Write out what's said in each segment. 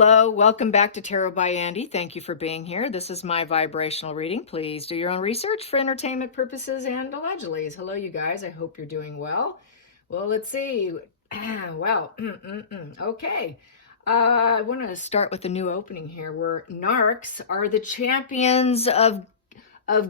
Hello, welcome back to Tarot by Andy. Thank you for being here. This is my vibrational reading. Please do your own research for entertainment purposes and allegedly. Hello, you guys. I hope you're doing well. Well, let's see. Well, okay. I want to start with a new opening here where narcs are the champions of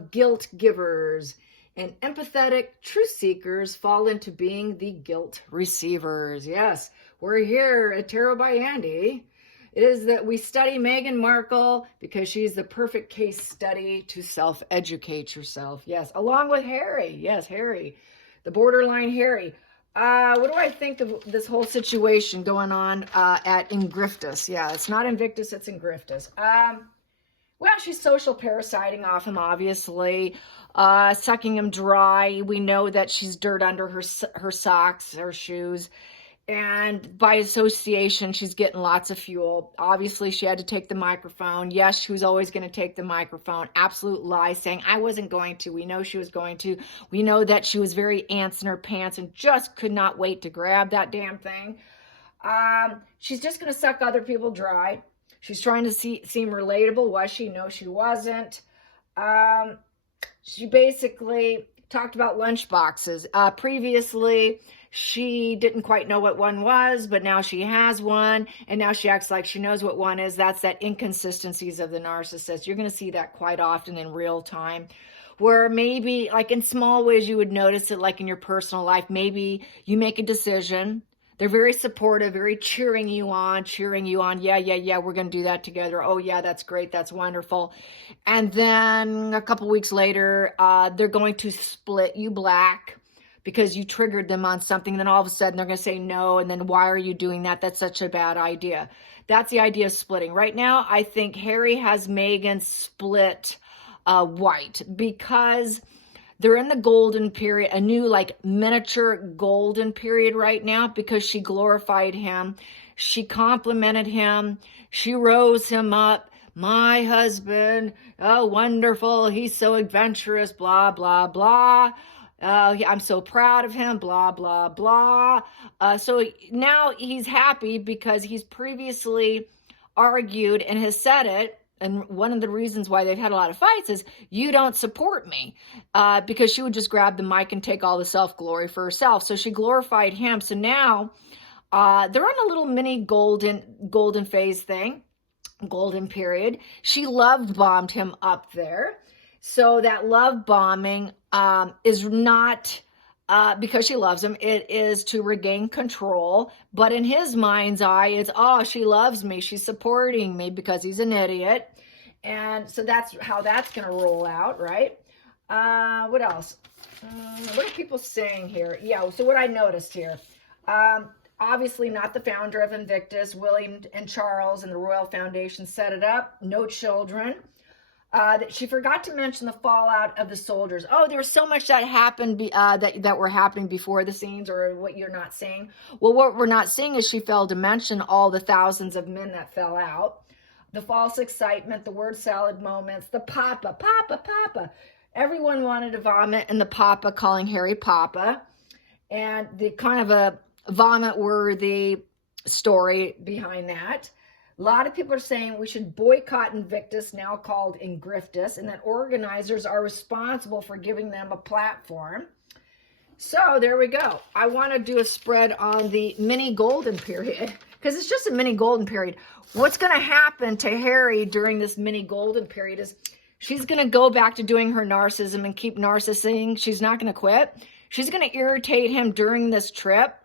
guilt givers, and empathetic truth seekers fall into being the guilt receivers. Yes, we're here at Tarot by Andy. It is that we study Meghan Markle because she's the perfect case study to self-educate yourself. Yes, along with Harry. Yes, Harry, the borderline Harry. What do I think of this whole situation going on at Ingriftus? Yeah, it's not Invictus, it's Ingriftus. Well, she's social parasiting off him, obviously, sucking him dry. We know that she's dirt under her socks, her shoes. And by association, she's getting lots of fuel. Obviously, she had to take the microphone. Yes, she was always going to take the microphone. Absolute lie, saying, I wasn't going to. We know she was going to. We know that she was very ants in her pants and just could not wait to grab that damn thing. She's just going to suck other people dry. She's trying to seem relatable. Was she? No, she wasn't. She basically talked about lunch boxes. Previously, she didn't quite know what one was, but now she has one, and now she acts like she knows what one is. That's that inconsistencies of the narcissist. You're going to see that quite often in real time, where maybe like in small ways you would notice it, like in your personal life. Maybe you make a decision. They're very supportive, very cheering you on. Yeah, we're going to do that together. Oh, yeah, that's great. That's wonderful. And then a couple weeks later, they're going to split you black because you triggered them on something. Then all of a sudden they're going to say no. And then why are you doing that? That's such a bad idea. That's the idea of splitting. Right now, I think Harry has Meghan split white because they're in the golden period, a new like miniature golden period right now, because she glorified him. She complimented him. She rose him up. My husband, oh, wonderful. He's so adventurous, blah, blah, blah. I'm so proud of him, blah, blah, blah. So now he's happy because he's previously argued and has said it. And one of the reasons why they've had a lot of fights is you don't support me, because she would just grab the mic and take all the self-glory for herself. So she glorified him. So now they're on a little mini golden phase thing, golden period. She love bombed him up there. So that love bombing is not because she loves him. It is to regain control. But in his mind's eye, it's, oh, she loves me. She's supporting me because he's an idiot. And so that's how that's going to roll out, right? What else? What are people saying here? Yeah, so what I noticed here. Obviously not the founder of Invictus. William and Charles and the Royal Foundation set it up. No children. She forgot to mention the fallout of the soldiers. Oh, there was so much that happened that were happening behind the scenes, or what you're not seeing. Well, what we're not seeing is she failed to mention all the thousands of men that fell out. The false excitement, the word salad moments, the papa. Everyone wanted to vomit, and the papa calling Harry papa. And the kind of a vomit-worthy story behind that. A lot of people are saying we should boycott Invictus, now called Ingriftus, and that organizers are responsible for giving them a platform. So there we go. I want to do a spread on the mini golden period, because it's just a mini golden period. What's going to happen to Harry during this mini golden period is she's going to go back to doing her narcissism and keep narcissising. She's not going to quit. She's going to irritate him during this trip,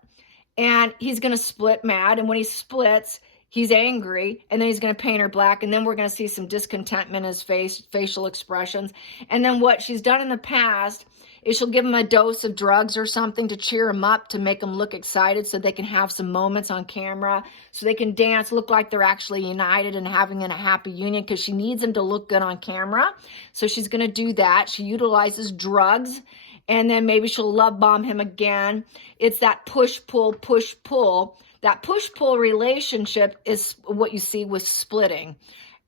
and he's going to split mad. And when he splits, he's angry, and then he's going to paint her black, and then we're going to see some discontentment in his face, facial expressions. And then what she's done in the past is she'll give him a dose of drugs or something to cheer him up, to make him look excited so they can have some moments on camera, so they can dance, look like they're actually united and having a happy union, because she needs him to look good on camera. So she's going to do that. She utilizes drugs, and then maybe she'll love bomb him again. It's that push-pull, push-pull. That push-pull relationship is what you see with splitting.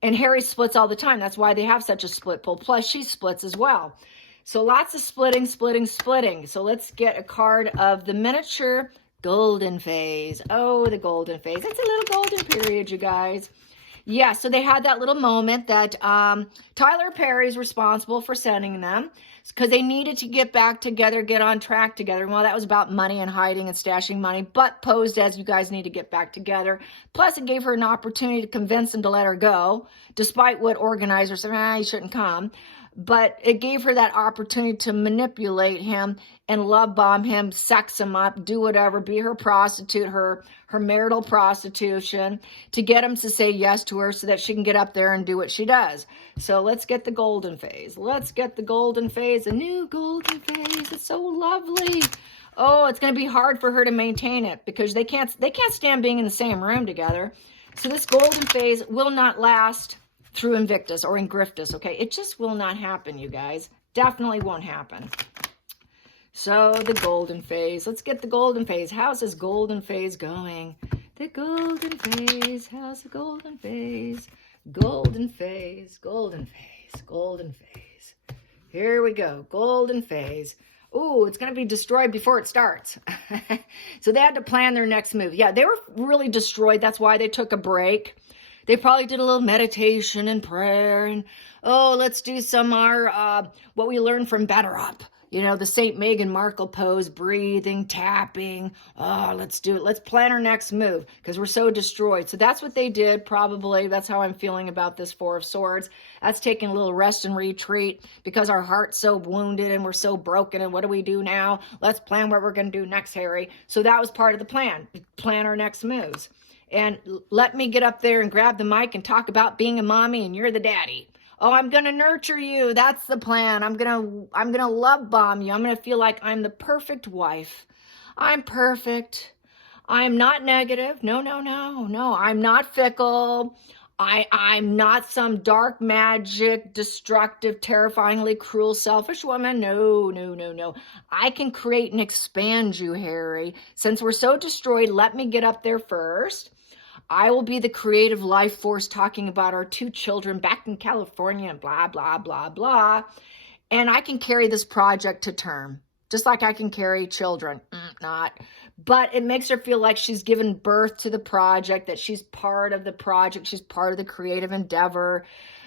And Harry splits all the time. That's why they have such a split pull. Plus, she splits as well. So lots of splitting. So let's get a card of the miniature Golden phase. Oh, the golden phase. It's a little golden period, you guys. Yeah, so they had that little moment that Tyler Perry's responsible for sending them because they needed to get back together, get on track together. Well, that was about money and hiding and stashing money, but posed as you guys need to get back together. Plus, it gave her an opportunity to convince him to let her go, despite what organizers said, you shouldn't come. But it gave her that opportunity to manipulate him and love bomb him, sex him up, do whatever, be her prostitute, her marital prostitution, to get him to say yes to her so that she can get up there and do what she does. So let's get the golden phase. Let's get the golden phase, a new golden phase. It's so lovely. Oh, it's going to be hard for her to maintain it because they can't stand being in the same room together. So this golden phase will not last through Invictus or Ingriftus, okay? It just will not happen, you guys. Definitely won't happen. So the golden phase. Let's get the golden phase. How's this golden phase going? The golden phase. How's the golden phase? Golden phase. Golden phase. Golden phase. Here we go. Golden phase. Ooh, it's going to be destroyed before it starts. So they had to plan their next move. Yeah, they were really destroyed. That's why they took a break. They probably did a little meditation and prayer and, oh, let's do some what we learned from Better Up. You know, the St. Meghan Markle pose, breathing, tapping. Oh, let's do it. Let's plan our next move because we're so destroyed. So that's what they did, probably. That's how I'm feeling about this Four of Swords. That's taking a little rest and retreat because our heart's so wounded and we're so broken. And what do we do now? Let's plan what we're going to do next, Harry. So that was part of the plan. Plan our next moves. And let me get up there and grab the mic and talk about being a mommy and you're the daddy. Oh, I'm going to nurture you. That's the plan. I'm going to love bomb you. I'm going to feel like I'm the perfect wife. I'm perfect. I'm not negative. No. I'm not fickle. I'm not some dark magic, destructive, terrifyingly cruel, selfish woman. No. I can create and expand you, Harry. Since we're so destroyed, let me get up there first. I will be the creative life force talking about our 2 children back in California and blah, blah, blah, blah. And I can carry this project to term, just like I can carry children. Not. But it makes her feel like she's given birth to the project, that she's part of the project, she's part of the creative endeavor,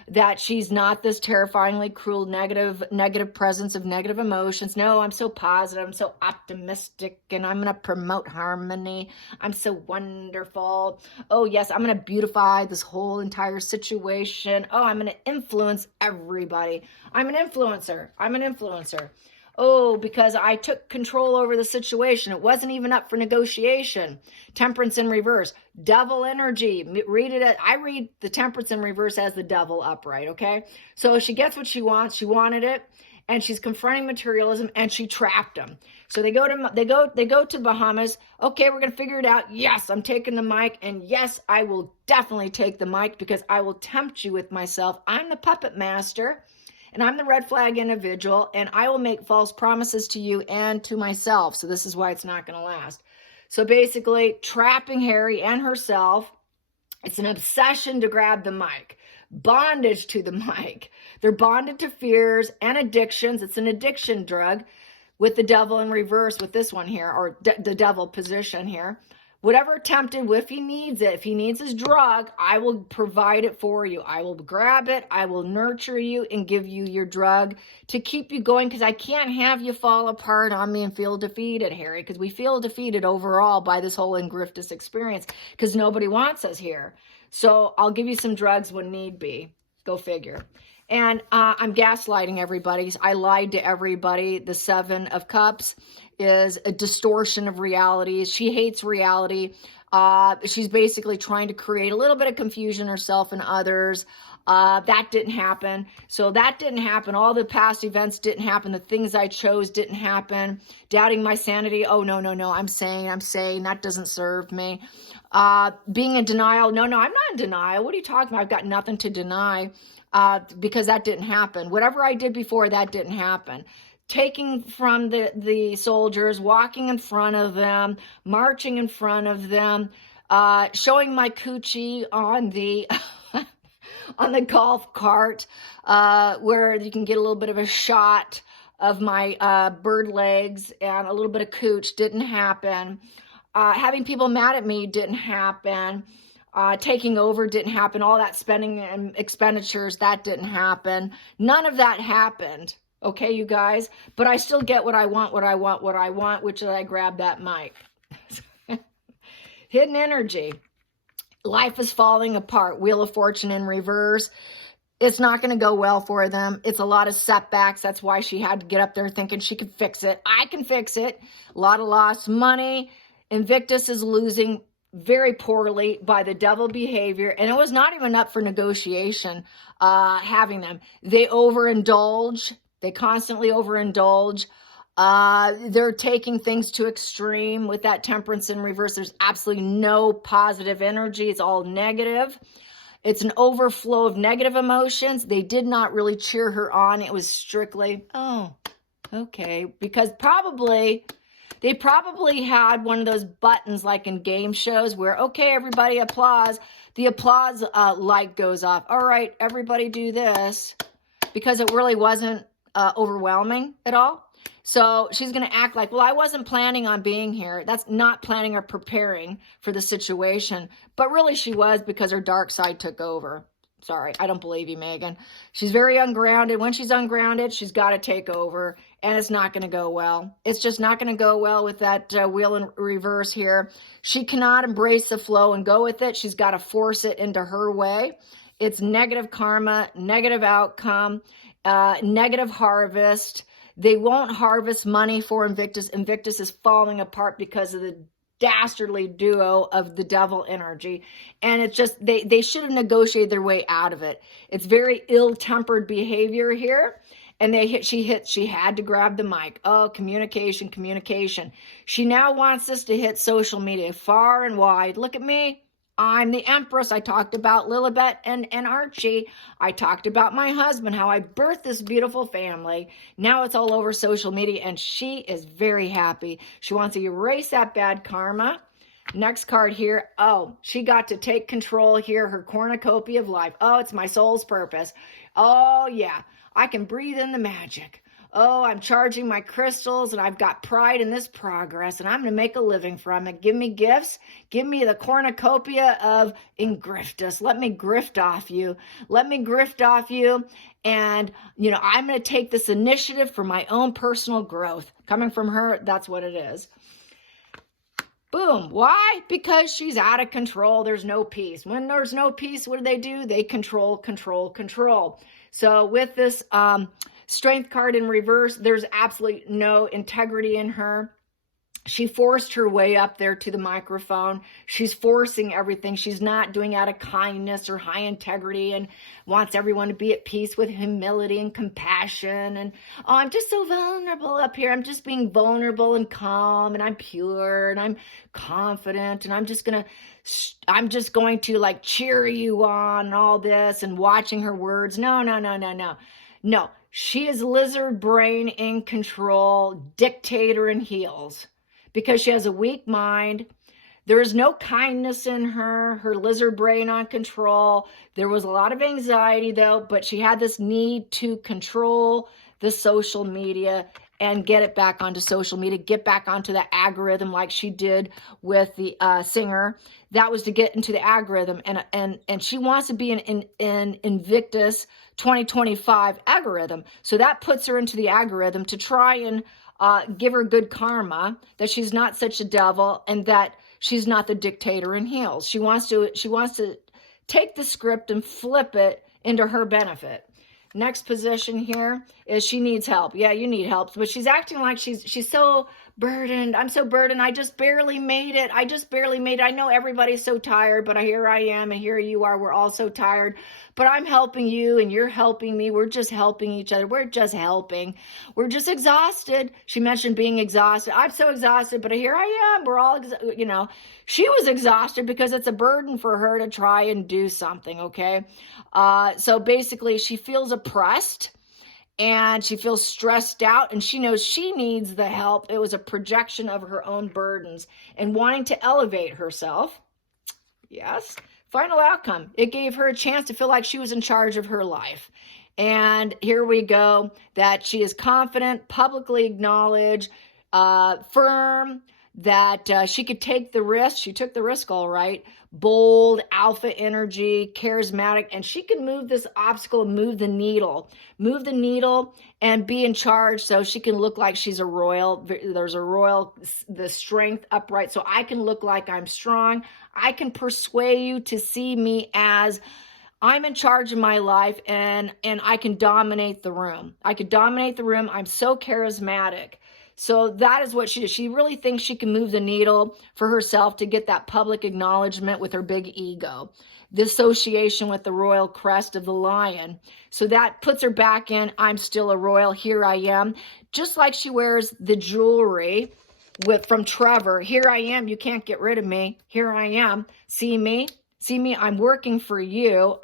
that she's not this terrifyingly cruel, negative presence of negative emotions. No, I'm so positive, I'm so optimistic, and I'm going to promote harmony. I'm so wonderful. Oh, yes, I'm going to beautify this whole entire situation. Oh, I'm going to influence everybody. I'm an influencer. Oh, because I took control over the situation. It wasn't even up for negotiation. Temperance in reverse. Devil energy. I read the temperance in reverse as the devil upright, okay? So she gets what she wants. She wanted it. And she's confronting materialism and she trapped him. So they go to Bahamas. Okay, we're going to figure it out. Yes, I'm taking the mic. And yes, I will definitely take the mic because I will tempt you with myself. I'm the puppet master. And I'm the red flag individual, and I will make false promises to you and to myself. So this is why it's not going to last. So basically, trapping Harry and herself. It's an obsession to grab the mic. Bondage to the mic. They're bonded to fears and addictions. It's an addiction drug with the devil in reverse with this one here, or the devil position here. Whatever tempted, if he needs it, if he needs his drug, I will provide it for you. I will grab it. I will nurture you and give you your drug to keep you going because I can't have you fall apart on me and feel defeated, Harry, because we feel defeated overall by this whole Ingriftus experience because nobody wants us here. So I'll give you some drugs when need be. Go figure. And I'm gaslighting everybody. I lied to everybody. The 7 of Cups is a distortion of reality. She hates reality. She's basically trying to create a little bit of confusion herself and others. That didn't happen. So that didn't happen. All the past events didn't happen. The things I chose didn't happen. Doubting my sanity. Oh, no. I'm saying that doesn't serve me. Being in denial. No, I'm not in denial. What are you talking about? I've got nothing to deny. Because that didn't happen. Whatever I did before, that didn't happen. Taking from the soldiers, walking in front of them, marching in front of them, showing my coochie on the on the golf cart, where you can get a little bit of a shot of my bird legs and a little bit of cooch. Didn't happen. Having people mad at me didn't happen. Taking over didn't happen. All that spending and expenditures, that didn't happen. None of that happened. Okay, you guys? But I still get what I want, which is I grab that mic. Hidden energy. Life is falling apart. Wheel of Fortune in reverse. It's not going to go well for them. It's a lot of setbacks. That's why she had to get up there thinking she could fix it. I can fix it. A lot of lost money. Invictus is losing very poorly by the devil behavior. And it was not even up for negotiation, having them. They overindulge. They constantly overindulge. They're taking things to extreme with that temperance in reverse. There's absolutely no positive energy. It's all negative. It's an overflow of negative emotions. They did not really cheer her on. It was strictly, oh, okay. Because they probably had one of those buttons like in game shows where, okay, everybody applause. The applause light goes off. All right, everybody do this. Because it really wasn't overwhelming at all. So she's going to act like, well, I wasn't planning on being here. That's not planning or preparing for the situation. But really she was, because her dark side took over. Sorry, I don't believe you, Megan. She's very ungrounded. When she's ungrounded, she's got to take over. And it's not going to go well. It's just not going to go well with that wheel in reverse here. She cannot embrace the flow and go with it. She's got to force it into her way. It's negative karma, negative outcome, negative harvest. They won't harvest money for Invictus. Invictus is falling apart because of the dastardly duo of the devil energy. And it's just, they should have negotiated their way out of it. It's very ill-tempered behavior here. And she had to grab the mic. Oh, communication. She now wants us to hit social media far and wide. Look at me. I'm the Empress. I talked about Lilibet and Archie. I talked about my husband, how I birthed this beautiful family. Now it's all over social media, and she is very happy. She wants to erase that bad karma. Next card here. Oh, she got to take control here, her cornucopia of life. Oh, it's my soul's purpose. Oh, yeah. I can breathe in the magic. Oh, I'm charging my crystals, and I've got pride in this progress, and I'm going to make a living from it. Give me gifts. Give me the cornucopia of Ingriftus. Let me grift off you. And, I'm going to take this initiative for my own personal growth. Coming from her, that's what it is. Boom. Why? Because she's out of control. There's no peace. When there's no peace, what do? They control. So with this Strength card in reverse, there's absolutely no integrity in her. She forced her way up there to the microphone. She's forcing everything. She's not doing out of kindness or high integrity and wants everyone to be at peace with humility and compassion. And, oh, I'm just so vulnerable up here. I'm just being vulnerable and calm, and I'm pure and I'm confident, and I'm just going to like cheer you on and all this, and watching her words. No. She is lizard brain in control, dictator in heels, because she has a weak mind. There is no kindness in her lizard brain on control. There was a lot of anxiety though, but she had this need to control the social media and get it back onto social media, get back onto the algorithm like she did with the singer. That was to get into the algorithm, and she wants to be in Invictus 2025 algorithm. So that puts her into the algorithm to try and give her good karma, that she's not such a devil and that she's not the dictator in heels. She wants to take the script and flip it into her benefit. Next position here is she needs help. Yeah, you need help. But she's acting like she's so burdened. I'm so burdened. I just barely made it. I know everybody's so tired, but here I am and here you are. We're all so tired. But I'm helping you and you're helping me. We're just helping each other. We're just helping. We're just exhausted. She mentioned being exhausted. I'm so exhausted, but here I am. We're all, she was exhausted because it's a burden for her to try and do something, okay? So basically she feels oppressed and she feels stressed out, and she knows she needs the help. It was a projection of her own burdens and wanting to elevate herself. Yes. Final outcome. It gave her a chance to feel like she was in charge of her life. And here we go, that she is confident, publicly acknowledged, firm, that she could take the risk. She took the risk all right. Bold, alpha energy, charismatic, and she can move this obstacle, move the needle and be in charge so she can look like she's a royal. There's a royal, the strength upright. So I can look like I'm strong. I can persuade you to see me as I'm in charge of my life, and I can dominate the room. I could dominate the room. I'm so charismatic. So that is what she does. She really thinks she can move the needle for herself to get that public acknowledgement with her big ego, the association with the royal crest of the lion. So that puts her back in, I'm still a royal, here I am. Just like she wears the jewelry from Trevor, here I am, you can't get rid of me, here I am, see me, I'm working for you,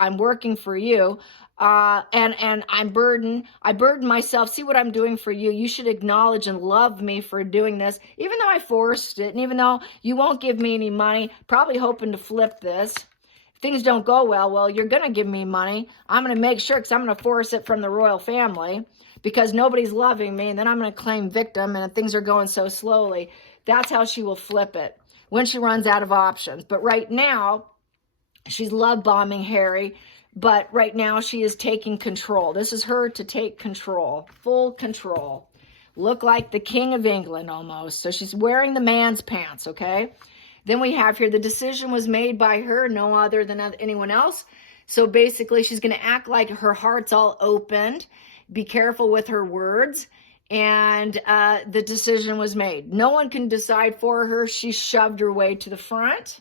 and I burden myself. See what I'm doing for you. You should acknowledge and love me for doing this, even though I forced it, and even though you won't give me any money, probably hoping to flip this. If things don't go well, you're going to give me money. I'm going to make sure, because I'm going to force it from the royal family, because nobody's loving me, and then I'm going to claim victim, and things are going so slowly. That's how she will flip it when she runs out of options. But right now, she's love bombing Harry. But right now she is taking control. This is her to take control, full control. Look like the King of England almost. So she's wearing the man's pants, okay? Then we have here, the decision was made by her, no other than anyone else. So basically she's going to act like her heart's all opened. Be careful with her words. And the decision was made. No one can decide for her. She shoved her way to the front.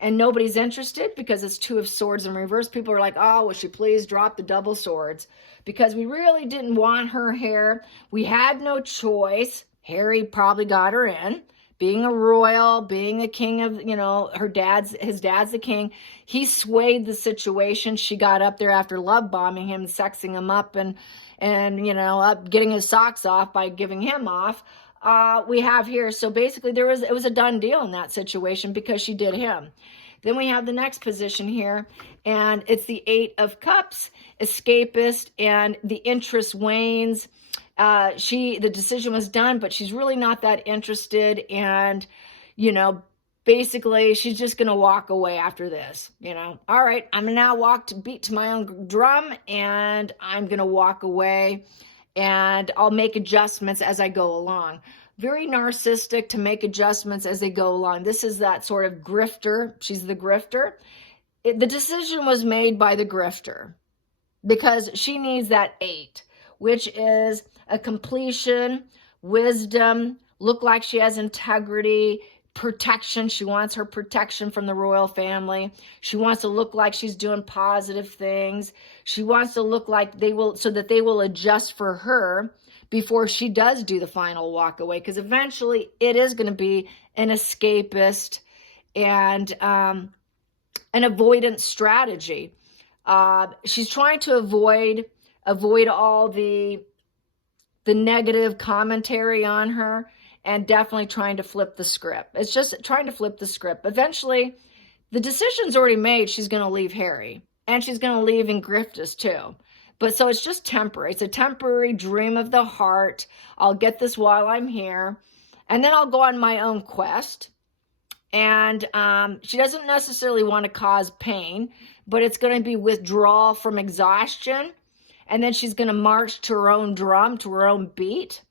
And nobody's interested because it's 2 of swords in reverse. People are like, oh, will she please drop the double swords? Because we really didn't want her here. We had no choice. Harry probably got her in. Being a royal, being the king of, his dad's the king. He swayed the situation. She got up there after love bombing him, sexing him up and getting his socks off by giving him off. We have here. So basically it was a done deal in that situation because she did him. Then we have the next position here, and it's the 8 of Cups, escapist, and the interest wanes. The decision was done, but she's really not that interested. And, basically she's just going to walk away after this, all right, I'm going to now beat to my own drum, and I'm going to walk away, and I'll make adjustments as I go along. Very narcissistic to make adjustments as they go along. This is that sort of grifter. She's the grifter. The decision was made by the grifter because she needs that 8, which is a completion, wisdom, look like she has integrity, protection. She wants her protection from the royal family. She wants to look like she's doing positive things. She wants to look like they will adjust for her before she does do the final walk away, because eventually it is going to be an escapist and an avoidance strategy. She's trying to avoid all the negative commentary on her, and definitely trying to flip the script. It's just trying to flip the script. Eventually, the decision's already made. She's going to leave Harry, and she's going to leave Ingriftus too. But so it's just temporary. It's a temporary dream of the heart. I'll get this while I'm here. And then I'll go on my own quest. And she doesn't necessarily want to cause pain, but it's going to be withdrawal from exhaustion. And then she's going to march to her own drum, to her own beat,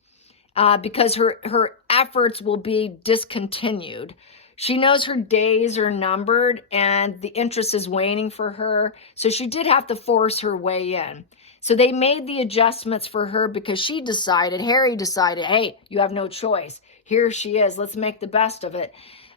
because her efforts will be discontinued. She knows her days are numbered and the interest is waning for her. So she did have to force her way in. So they made the adjustments for her because Harry decided, hey, you have no choice. Here she is. Let's make the best of it.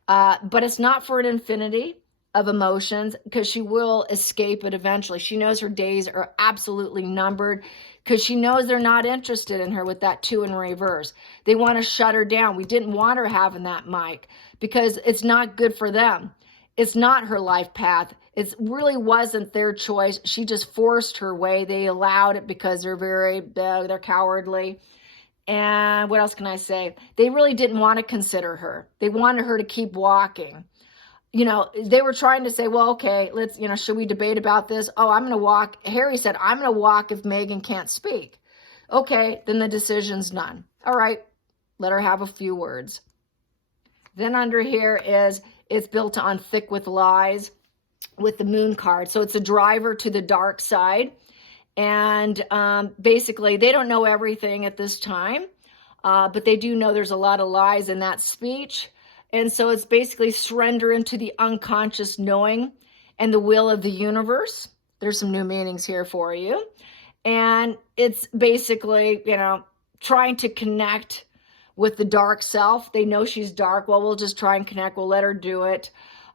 But it's not for an infinity of emotions, because she will escape it eventually. She knows her days are absolutely numbered, because she knows they're not interested in her with that 2 in reverse. They want to shut her down. We didn't want her having that mic because it's not good for them. It's not her life path. It really wasn't their choice. She just forced her way. They allowed it because they're cowardly. And what else can I say? They really didn't want to consider her. They wanted her to keep walking. They were trying to say, well, okay, let's, should we debate about this? Oh, I'm going to walk. Harry said, I'm going to walk if Meghan can't speak. Okay, then the decision's done. All right, let her have a few words. Then under here is, it's built on thick with lies with the moon card. So it's a driver to the dark side. And basically, they don't know everything at this time, but they do know there's a lot of lies in that speech. And so it's basically surrender into the unconscious knowing and the will of the universe. There's some new meanings here for you. And it's basically, you know, trying to connect with the dark self. They know she's dark. Well, we'll just try and connect. We'll let her do it.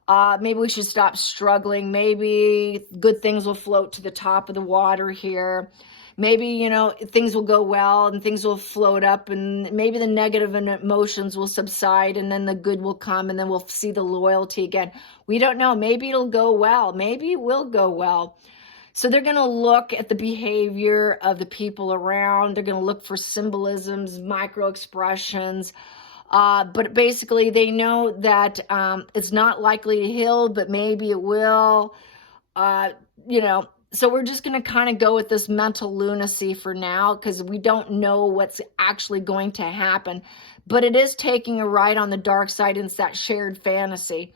Maybe we should stop struggling. Maybe good things will float to the top of the water here. Maybe, you know, things will go well and things will float up, and maybe the negative emotions will subside, and then the good will come, and then we'll see the loyalty again. We don't know. Maybe it'll go well. Maybe it will go well. So they're going to look at the behavior of the people around. They're going to look for symbolisms, micro expressions. But basically, they know that it's not likely to heal, but maybe it will. You know, so we're just going to kind of go with this mental lunacy for now, because we don't know what's actually going to happen. But it is taking a ride on the dark side, and it's that shared fantasy,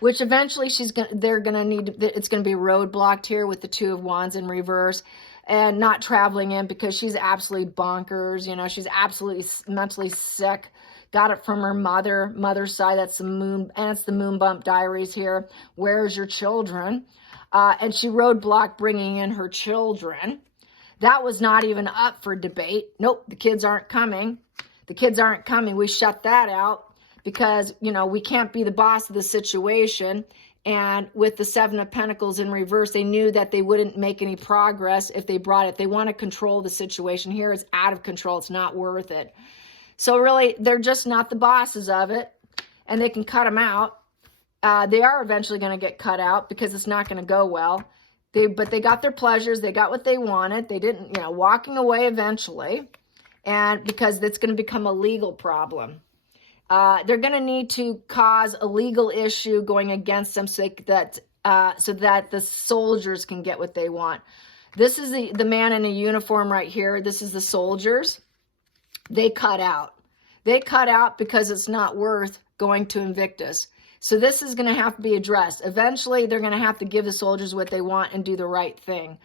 which eventually they're going to need, it's going to be roadblocked here with the Two of Wands in reverse, and not traveling in, because she's absolutely bonkers. You know, she's absolutely mentally sick. Got it from her mother's side. That's the moon, and it's the moon bump diaries here. Where's your children? And she roadblocked bringing in her children. That was not even up for debate. Nope, the kids aren't coming. The kids aren't coming. We shut that out because, you know, we can't be the boss of the situation. And with the Seven of Pentacles in reverse, they knew that they wouldn't make any progress if they brought it. They want to control the situation. Here it's out of control. It's not worth it. So really, they're just not the bosses of it, and they can cut them out. They are eventually going to get cut out because it's not going to go well. But they got their pleasures. They got what they wanted. They didn't, you know, walking away eventually, and because it's going to become a legal problem. They're going to need to cause a legal issue going against them so that the soldiers can get what they want. This is the man in a uniform right here. This is the soldiers. They cut out. They cut out because it's not worth going to Invictus. So this is going to have to be addressed. Eventually, they're going to have to give the soldiers what they want and do the right thing.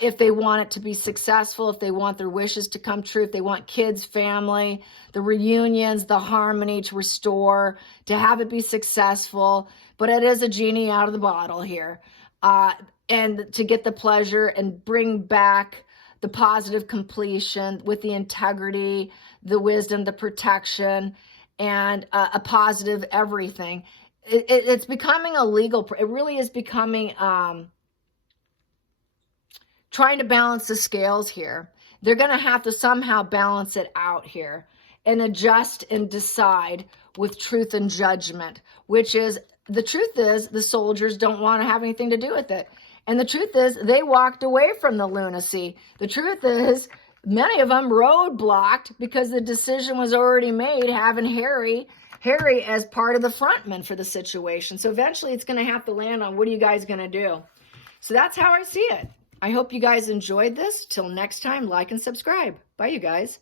If they want it to be successful, if they want their wishes to come true, if they want kids, family, the reunions, the harmony to restore, to have it be successful. But it is a genie out of the bottle here. And to get the pleasure and bring back the positive completion with the integrity, the wisdom, the protection, and a positive everything. It's becoming a legal, it really is becoming, trying to balance the scales here. They're going to have to somehow balance it out here and adjust and decide with truth and judgment, which is, the truth is the soldiers don't want to have anything to do with it. And the truth is, they walked away from the lunacy. The truth is, many of them roadblocked because the decision was already made, having Harry as part of the frontman for the situation. So eventually it's going to have to land on, what are you guys going to do? So that's how I see it. I hope you guys enjoyed this. Till next time, like and subscribe. Bye, you guys.